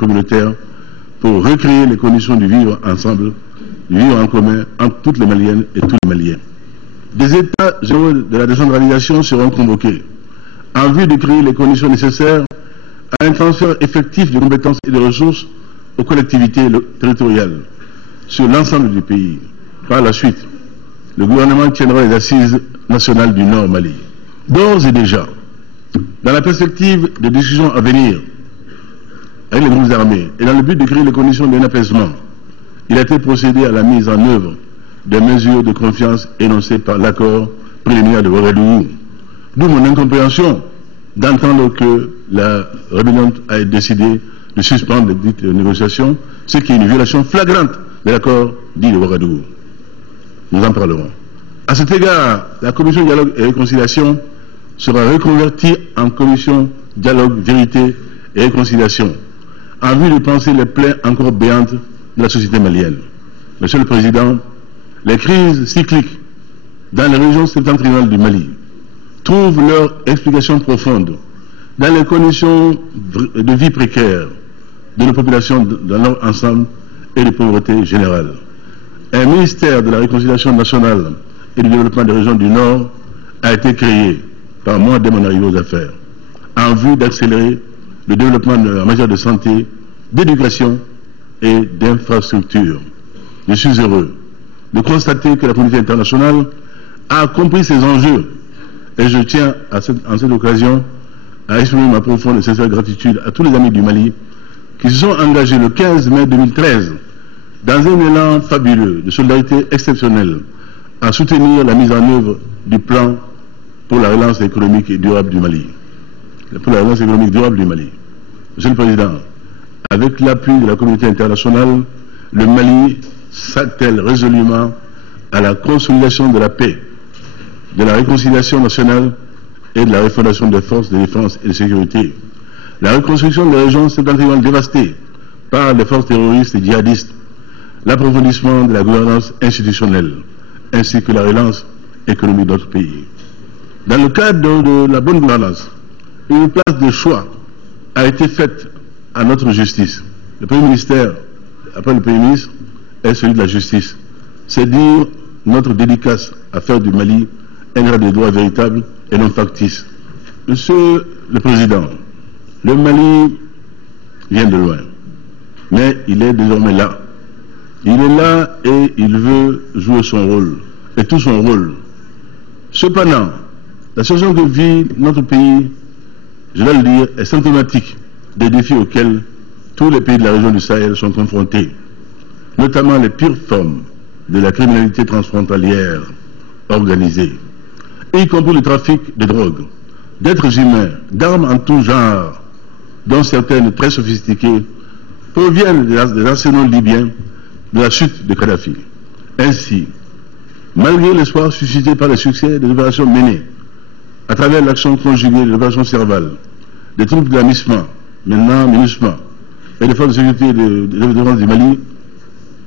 communautaire pour recréer les conditions du vivre ensemble, du vivre en commun entre toutes les Maliennes et tous les Maliens. Des États généraux de la décentralisation seront convoqués en vue de créer les conditions nécessaires à un transfert effectif de compétences et de ressources aux collectivités territoriales sur l'ensemble du pays. Par la suite, le gouvernement tiendra les assises nationales du Nord Mali. D'ores et déjà, dans la perspective des discussions à venir avec les groupes armés et dans le but de créer les conditions d'un apaisement, il a été procédé à la mise en œuvre des mesures de confiance énoncées par l'accord préliminaire de Ouagadougou. D'où mon incompréhension d'entendre que la rébellion a décidé de suspendre les dites négociations, ce qui est une violation flagrante de l'accord dit de Ouagadougou. Nous en parlerons. À cet égard, la commission dialogue et réconciliation sera reconvertie en commission dialogue, vérité et réconciliation, en vue de penser les plaies encore béantes de la société malienne. Monsieur le Président, les crises cycliques dans les régions septentrionales du Mali trouvent leur explication profonde dans les conditions de vie précaires de nos populations dans leur ensemble et de pauvreté générale. Un ministère de la réconciliation nationale et du développement des régions du Nord a été créé par moi dès mon arrivée aux affaires, en vue d'accélérer le développement en matière de santé, d'éducation et d'infrastructures. Je suis heureux de constater que la communauté internationale a compris ces enjeux et je tiens en cette occasion à exprimer ma profonde et sincère gratitude à tous les amis du Mali qui se sont engagés le 15 mai 2013 dans un élan fabuleux de solidarité exceptionnelle à soutenir la mise en œuvre du plan pour la relance économique et durable du Mali. Monsieur le Président, avec l'appui de la communauté internationale, le Mali s'attelle résolument à la consolidation de la paix, de la réconciliation nationale et de la refondation des forces de défense et de sécurité. La reconstruction des régions septentrionales dévastées par les forces terroristes et djihadistes, l'approfondissement de la gouvernance institutionnelle, ainsi que la relance économique de notre pays. Dans le cadre de la bonne gouvernance, une place de choix a été faite à notre justice. Le Premier ministère, après le Premier ministre, est celui de la justice. C'est dire notre dédicace à faire du Mali un État de droit véritable et non factice. Monsieur le Président, le Mali vient de loin, mais il est désormais là. Il est là et il veut jouer son rôle, et tout son rôle. Cependant, la situation que vit notre pays, je dois le dire, est symptomatique des défis auxquels tous les pays de la région du Sahel sont confrontés, notamment les pires formes de la criminalité transfrontalière organisée, y compris le trafic de drogue, d'êtres humains, d'armes en tout genre, dont certaines très sophistiquées, proviennent des arsenaux libyens de la chute de Kadhafi. Ainsi, malgré l'espoir suscité par le succès des opérations menées à travers l'action conjuguée de l'opération Serval, des troupes de la MISMA, maintenant MINUSMA, et des forces de sécurité et de défense du Mali,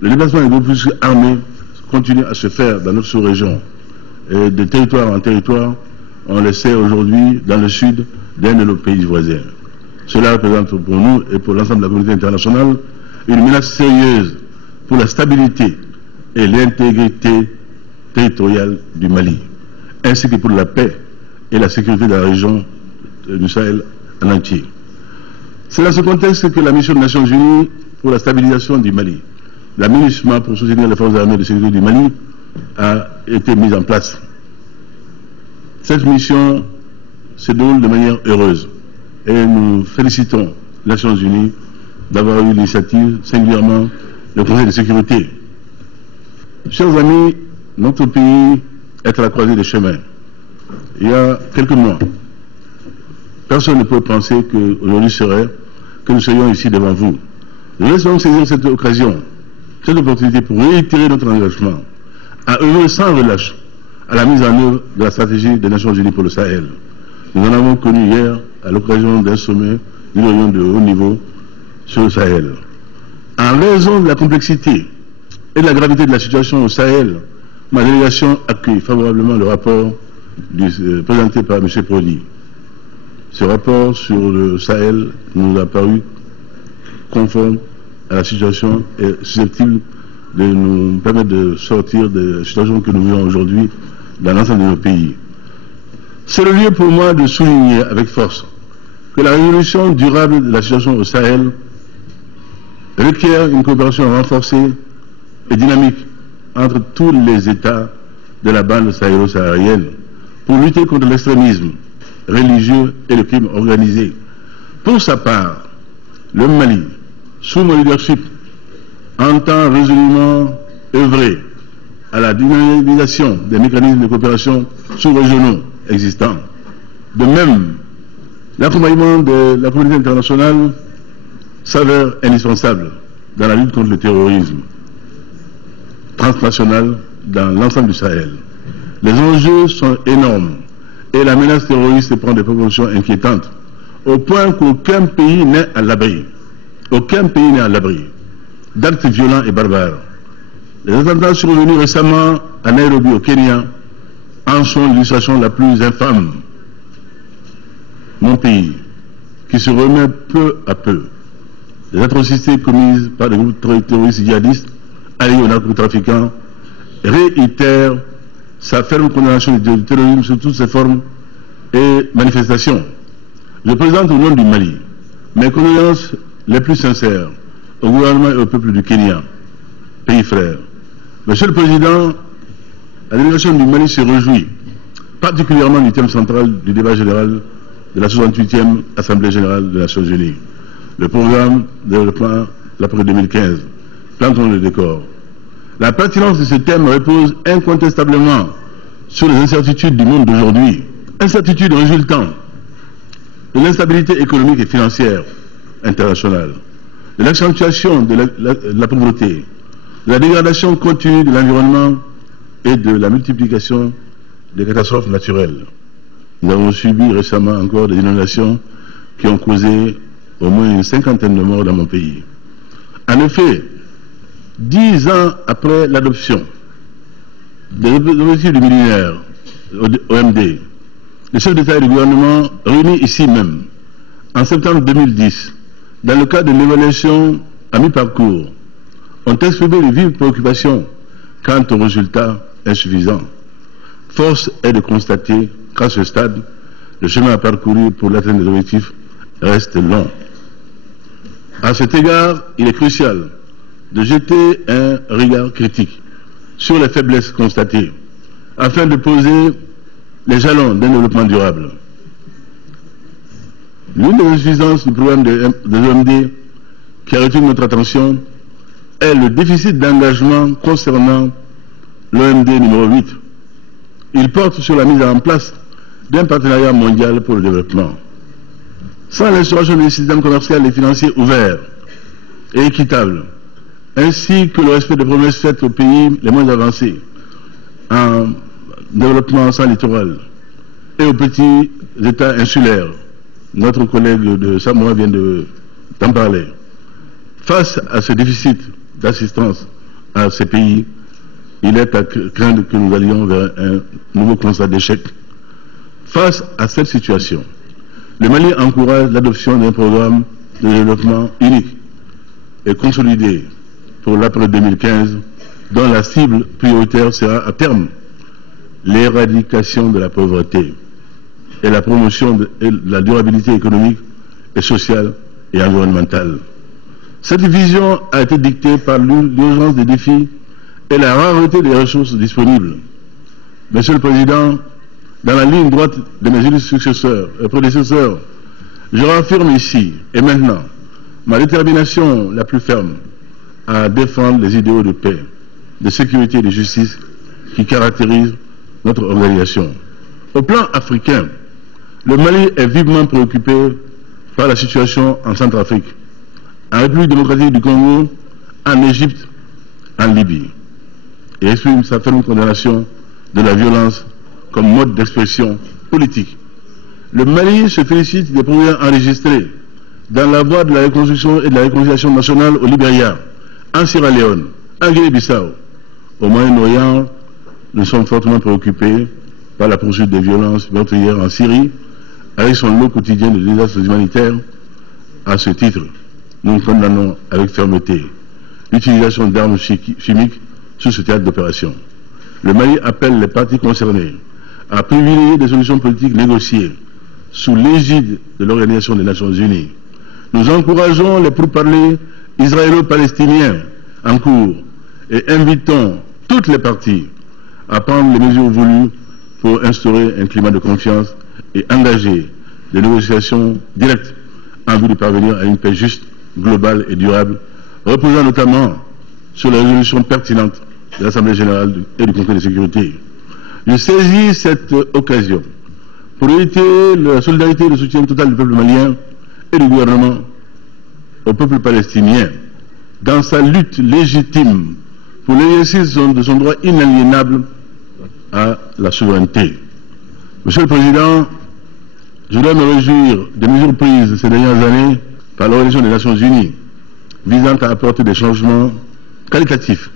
le déplacement des groupes armés continue à se faire dans notre sous-région. Et de territoire en territoire, on le sait aujourd'hui dans le sud d'un de nos pays voisins. Cela représente pour nous et pour l'ensemble de la communauté internationale une menace sérieuse pour la stabilité et l'intégrité territoriale du Mali, ainsi que pour la paix et la sécurité de la région du Sahel en entier. C'est dans ce contexte que la mission des Nations Unies pour la stabilisation du Mali, la MINUSMA pour soutenir les forces armées de sécurité du Mali, a été mise en place. Cette mission se déroule de manière heureuse et nous félicitons les Nations Unies d'avoir eu l'initiative, singulièrement le Conseil de sécurité. Chers amis, notre pays est à la croisée des chemins. Il y a quelques mois, personne ne peut penser qu'aujourd'hui serait que nous soyons ici devant vous. Nous laissons saisir cette occasion, cette opportunité pour réitérer notre engagement à œuvrer sans relâche à la mise en œuvre de la stratégie des Nations Unies pour le Sahel. Nous en avons connu hier à l'occasion d'un sommet d'une réunion de haut niveau sur le Sahel. En raison de la complexité et de la gravité de la situation au Sahel, ma délégation accueille favorablement le rapport présenté par M. Prodi. Ce rapport sur le Sahel nous a paru conforme à la situation et susceptible de nous permettre de sortir de la situation que nous vivons aujourd'hui dans l'ensemble de nos pays. C'est le lieu pour moi de souligner avec force que la résolution durable de la situation au Sahel requiert une coopération renforcée et dynamique entre tous les États de la bande sahélo-saharienne pour lutter contre l'extrémisme religieux et le crime organisé. Pour sa part, le Mali, sous mon leadership, entend résolument œuvrer à la dynamisation des mécanismes de coopération sous-régionaux existants. De même, l'accompagnement de la communauté internationale s'avère indispensable dans la lutte contre le terrorisme transnational dans l'ensemble du Sahel. Les enjeux sont énormes et la menace terroriste prend des proportions inquiétantes au point qu'aucun pays n'est à l'abri. Aucun pays n'est à l'abri d'actes violents et barbares. Les attentats survenus récemment à Nairobi au Kenya en sont l'illustration la plus infâme. Mon pays, qui se remet peu à peu des atrocités commises par des groupes terroristes djihadistes alliés aux narcotrafiquants, réitère sa ferme condamnation du terrorisme sous toutes ses formes et manifestations. Je présente au nom du Mali mes condoléances les plus sincères au gouvernement et au peuple du Kenya, pays frère. Monsieur le Président, la délégation du Mali se réjouit particulièrement du thème central du débat général de la 68e Assemblée générale des Nations Unies, le programme de développement l'après 2015, plantons le décor. La pertinence de ce thème repose incontestablement sur les incertitudes du monde d'aujourd'hui, incertitudes résultant de l'instabilité économique et financière internationale, de l'accentuation de la pauvreté, de la dégradation continue de l'environnement et de la multiplication des catastrophes naturelles. Nous avons subi récemment encore des inondations qui ont causé au moins une cinquantaine de morts dans mon pays. En effet, 10 ans après l'adoption des objectifs du millénaire, OMD, les chefs d'État et de gouvernement réunis ici même, en septembre 2010, dans le cadre de l'évaluation à mi-parcours, ont exprimé de vives préoccupations quant aux résultats insuffisants. Force est de constater qu'à ce stade, le chemin à parcourir pour l'atteinte des objectifs reste long. À cet égard, il est crucial de jeter un regard critique sur les faiblesses constatées afin de poser les jalons d'un développement durable. L'une des insuffisances du programme des OMD qui a retenu notre attention est le déficit d'engagement concernant l'OMD numéro 8. Il porte sur la mise en place d'un partenariat mondial pour le développement. Sans l'instauration d'un système commercial et financier ouvert et équitable, ainsi que le respect des promesses faites aux pays les moins avancés en développement sans littoral et aux petits États insulaires, notre collègue de Samoa vient d'en parler. Face à ce déficit d'assistance à ces pays, il est à craindre que nous allions vers un nouveau constat d'échec. Face à cette situation, le Mali encourage l'adoption d'un programme de développement unique et consolidé pour l'après 2015, dont la cible prioritaire sera à terme l'éradication de la pauvreté et la promotion de la durabilité économique et sociale et environnementale. Cette vision a été dictée par l'urgence des défis et la rareté des ressources disponibles. Monsieur le Président, dans la ligne droite de mes illustres prédécesseurs, je réaffirme ici et maintenant ma détermination la plus ferme à défendre les idéaux de paix, de sécurité et de justice qui caractérisent notre organisation. Au plan africain, le Mali est vivement préoccupé par la situation en Centrafrique, en République démocratique du Congo, en Égypte, en Libye, et exprime sa ferme condamnation de la violence comme mode d'expression politique. Le Mali se félicite des progrès enregistrés dans la voie de la reconstruction et de la réconciliation nationale au Libéria, en Sierra Leone, en Guinée-Bissau. Au Moyen-Orient, nous sommes fortement préoccupés par la poursuite des violences meurtrières en Syrie, avec son lot quotidien de désastres humanitaires. À ce titre, nous condamnons avec fermeté l'utilisation d'armes chimiques sur ce théâtre d'opération. Le Mali appelle les parties concernées à privilégier des solutions politiques négociées sous l'égide de l'Organisation des Nations Unies. Nous encourageons les pourparlers israélo-palestiniens en cours et invitons toutes les parties à prendre les mesures voulues pour instaurer un climat de confiance et engager des négociations directes en vue de parvenir à une paix juste, globale et durable, reposant notamment sur la résolution pertinente de l'Assemblée générale et du Conseil de sécurité. Je saisis cette occasion pour réitérer la solidarité et le soutien total du peuple malien et du gouvernement au peuple palestinien dans sa lutte légitime pour l'exercice de son droit inaliénable à la souveraineté. Monsieur le Président, je dois me réjouir des mesures prises ces dernières années par l'Organisation des Nations Unies visant à apporter des changements qualitatifs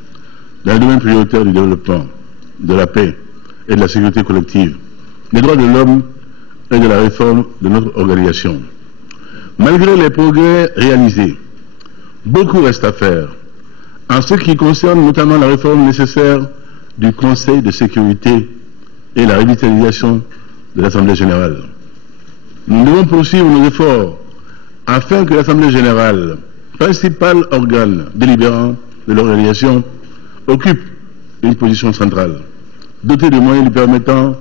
dans les domaines prioritaires du développement, de la paix et de la sécurité collective, des droits de l'homme et de la réforme de notre organisation. Malgré les progrès réalisés, beaucoup reste à faire en ce qui concerne notamment la réforme nécessaire du Conseil de sécurité et la revitalisation de l'Assemblée générale. Nous devons poursuivre nos efforts afin que l'Assemblée générale, principal organe délibérant de l'organisation, occupe une position centrale, dotée de moyens lui permettant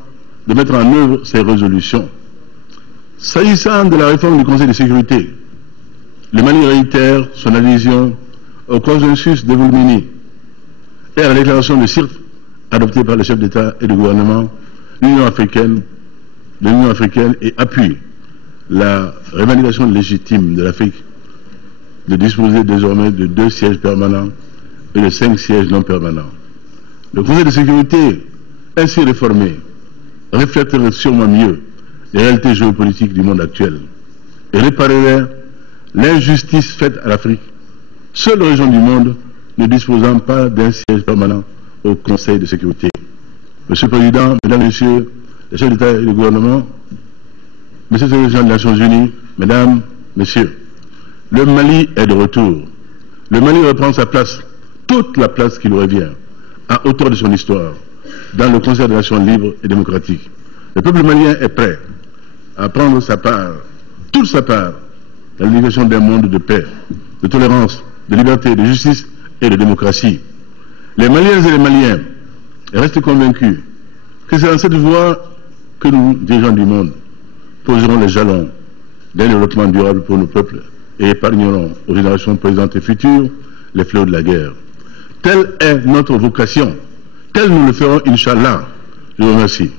de mettre en œuvre ses résolutions. S'agissant de la réforme du Conseil de sécurité, le Mali réitère son adhésion au consensus de Volmini et à la déclaration de Sirte adoptée par le chef d'État et de gouvernement, l'Union africaine et appuie la revendication légitime de l'Afrique de disposer désormais de 2 sièges permanents et de 5 sièges non permanents. Le Conseil de sécurité, ainsi réformé, reflèterait sûrement mieux les réalités géopolitiques du monde actuel et réparerait l'injustice faite à l'Afrique, seule région du monde ne disposant pas d'un siège permanent au Conseil de sécurité. Monsieur le Président, Mesdames et Messieurs, les chefs d'État et de gouvernement, Messieurs les présidents des Nations Unies, Mesdames, Messieurs, le Mali est de retour. Le Mali reprend sa place, toute la place qui lui revient, à hauteur de son histoire, dans le concert des nations libres et démocratiques. Le peuple malien est prêt à prendre sa part, toute sa part, dans l'éducation d'un monde de paix, de tolérance, de liberté, de justice et de démocratie. Les Maliens et les Maliens restent convaincus que c'est dans cette voie que nous, dirigeants du monde, poserons les jalons d'un développement durable pour nos peuples et épargnerons aux générations présentes et futures les fléaux de la guerre. Telle est notre vocation. Telle nous le ferons, Inch'Allah. Je vous remercie.